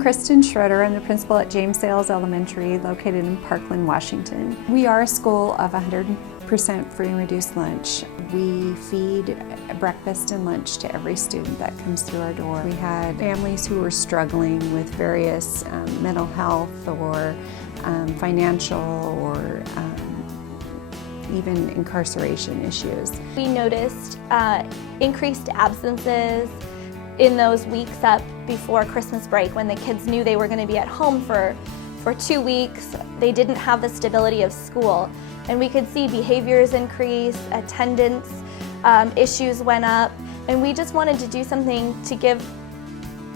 I'm Kristen Schroeder. I'm the principal at James Sales Elementary, located in Parkland, Washington. We are a school of 100% free and reduced lunch. We feed breakfast and lunch to every student that comes through our door. We had families who were struggling with various mental health or financial or even incarceration issues. We noticed increased absences in those weeks up before Christmas break when the kids knew they were going to be at home for 2 weeks. They didn't have the stability of school, and we could see behaviors increase, attendance issues went up, and we just wanted to do something to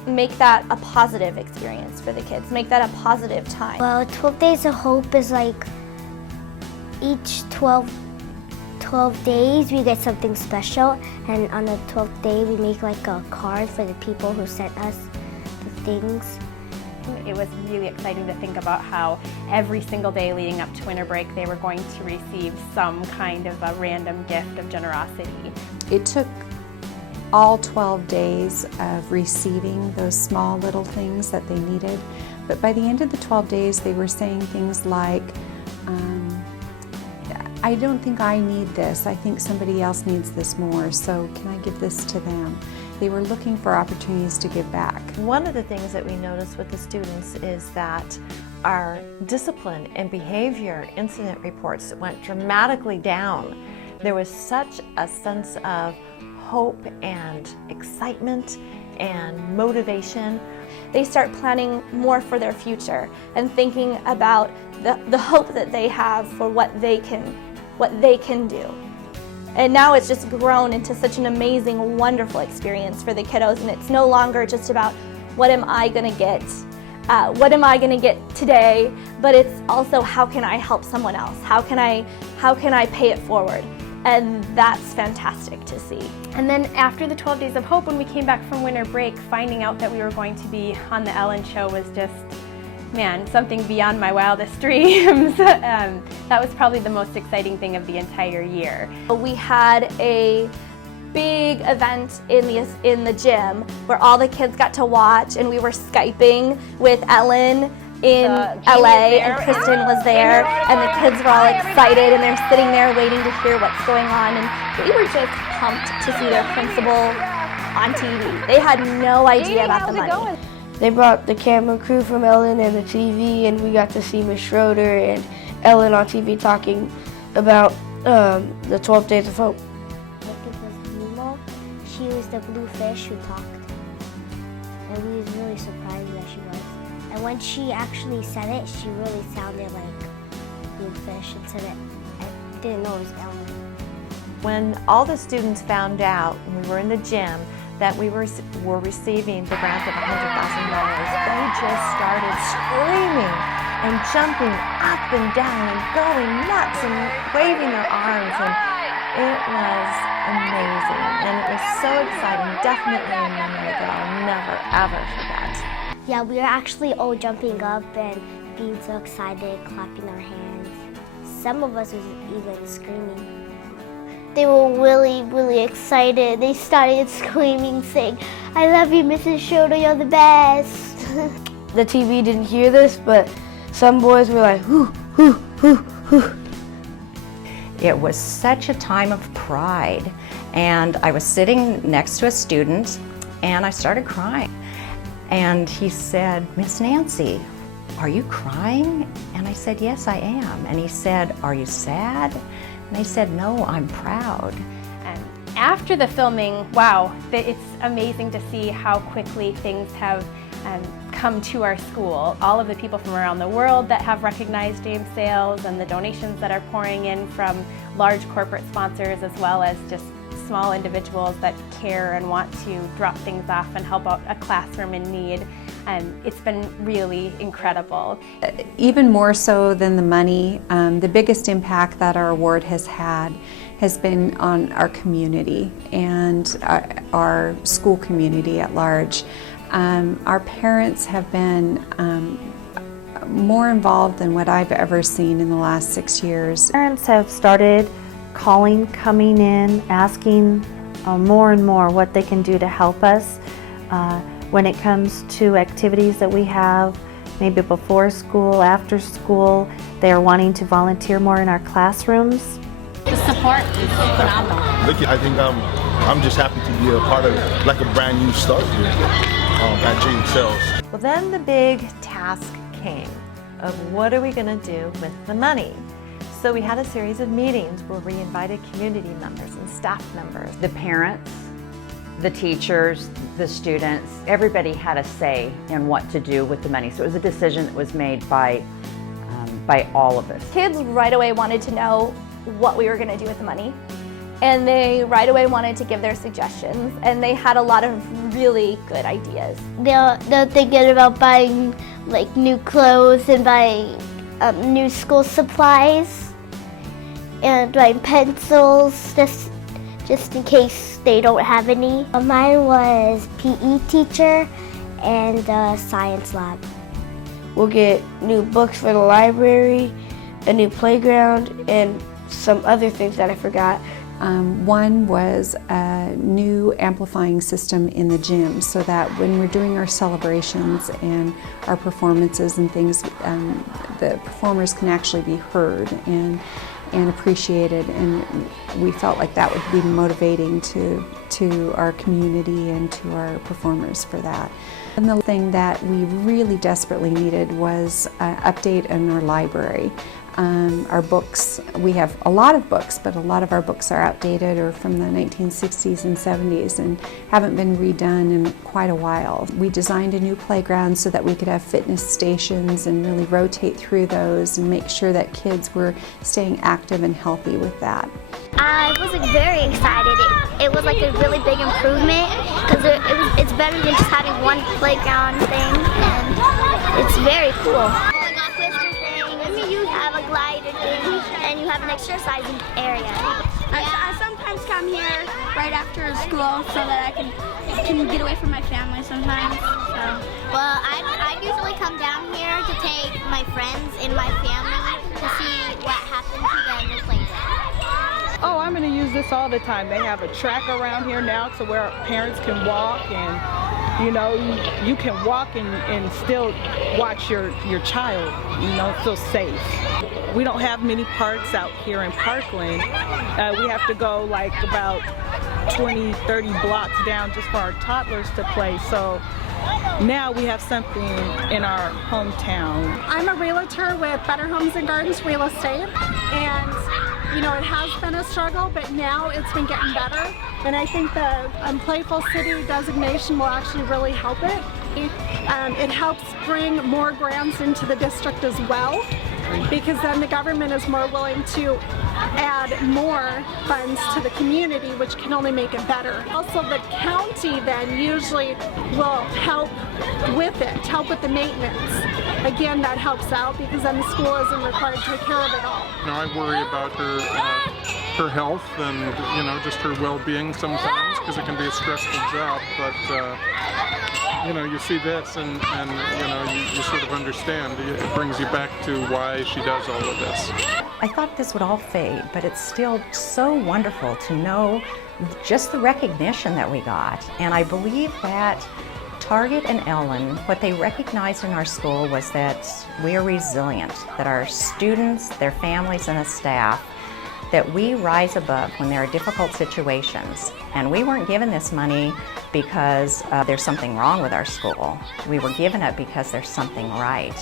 make that a positive experience for the kids, make that a positive time. Well, 12 Days of Hope is like each 12 days we get something special, and on the 12th day we make like a card for the people who sent us the things. It was really exciting to think about how every single day leading up to winter break they were going to receive some kind of a random gift of generosity. It took all 12 days of receiving those small little things that they needed, but by the end of the 12 days they were saying things like, I don't think I need this. I think somebody else needs this more, so can I give this to them? They were looking for opportunities to give back. One of the things that we noticed with the students is that our discipline and behavior incident reports went dramatically down. There was such a sense of hope and excitement and motivation. They start planning more for their future and thinking about the hope that they have for what they can do. And now it's just grown into such an amazing, wonderful experience for the kiddos, and it's no longer just about what am I going to get, what am I going to get today, but it's also how can I help someone else, how can I pay it forward, and that's fantastic to see. And then after the 12 Days of Hope, when we came back from winter break, finding out that we were going to be on the Ellen Show was just, man, something beyond my wildest dreams. That was probably the most exciting thing of the entire year. We had a big event in the gym where all the kids got to watch, and we were Skyping with Ellen in LA, and Kristen was there, and the kids were all excited, and they're sitting there waiting to hear what's going on, and we were just pumped to see their principal on TV. They had no idea about the money. They brought the camera crew from Ellen and the TV, and we got to see Miss Schroeder and Ellen on TV talking about the 12 Days of Hope. It was Nemo. She was the blue fish who talked, and we was really surprised that she was. And when she actually said it, she really sounded like blue fish and said it. I didn't know it was Ellen. When all the students found out when we were in the gym that we were receiving the grant of $100,000, they just started screaming and jumping up and down and going nuts and waving their arms, and it was amazing, and it was so exciting. Definitely a memory that I'll never ever forget. Yeah, we were actually all jumping up and being so excited, clapping our hands. Some of us was even screaming. They were really, really excited. They started screaming, saying, "I love you, Mrs. Schroeder, you're the best." The TV didn't hear this, but some boys were like, "Hoo, hoo, hoo, hoo." It was such a time of pride, and I was sitting next to a student, and I started crying. And he said, "Miss Nancy, are you crying?" And I said, "Yes, I am." And he said, "Are you sad?" And I said, "No, I'm proud." And after the filming, wow, it's amazing to see how quickly things have come to our school. All of the people from around the world that have recognized James Sales, and the donations that are pouring in from large corporate sponsors, as well as just small individuals that care and want to drop things off and help out a classroom in need. It's been really incredible. Even more so than the money, the biggest impact that our award has had has been on our community and our school community at large. Our parents have been more involved than what I've ever seen in the last 6 years. Parents have started calling, coming in, asking more and more what they can do to help us. when it comes to activities that we have, maybe before school, after school. They are wanting to volunteer more in our classrooms. The support is phenomenal. I think I'm just happy to be a part of like a brand new start here at James Sales. Well, then the big task came of what are we going to do with the money? So we had a series of meetings where we invited community members and staff members. The parents, the teachers, the students, everybody had a say in what to do with the money. So it was a decision that was made by all of us. Kids right away wanted to know what we were going to do with the money, and they right away wanted to give their suggestions, and they had a lot of really good ideas. They're thinking about buying like new clothes and buying new school supplies and buying pencils just in case they don't have any. Mine was PE teacher and science lab. We'll get new books for the library, a new playground, and some other things that I forgot. One was a new amplifying system in the gym so that when we're doing our celebrations and our performances and things, the performers can actually be heard and appreciated, and we felt like that would be motivating to our community and to our performers for that. And the thing that we really desperately needed was an update in our library. Our books, we have a lot of books, but a lot of our books are outdated or from the 1960s and 70s and haven't been redone in quite a while. We designed a new playground so that we could have fitness stations and really rotate through those and make sure that kids were staying active and healthy with that. I was very excited. It was like a really big improvement because it's better than just having one playground thing, and it's very cool. You have a glider thing, and you have an exercising area. I sometimes come here right after school so that I can get away from my family sometimes. So. Well, I usually come down here to take my friends and my family to see what happened to them in the playground. Oh, I'm going to use this all the time. They have a track around here now to where parents can walk, and you know, you can walk and still watch your child, you know, feel safe. We don't have many parks out here in Parkland. We have to go like about 20, 30 blocks down just for our toddlers to play. So now we have something in our hometown. I'm a realtor with Better Homes and Gardens Real Estate, and you know, it has been a struggle, but now it's been getting better. And I think the Playful City designation will actually really help it. It helps bring more grants into the district as well, because then the government is more willing to add more funds to the community, which can only make it better. Also, the county then usually will help with it, help with the maintenance. Again, that helps out because then the school isn't required to take care of it all. You know, I worry about her health and, you know, just her well-being sometimes because it can be a stressful job, but you know, you see this and you know, you sort of understand. It brings you back to why she does all of this. I thought this would all fade, but it's still so wonderful to know just the recognition that we got. And I believe that Target and Ellen, what they recognized in our school was that we are resilient, that our students, their families, and the staff, that we rise above when there are difficult situations. And we weren't given this money because there's something wrong with our school. We were given it because there's something right.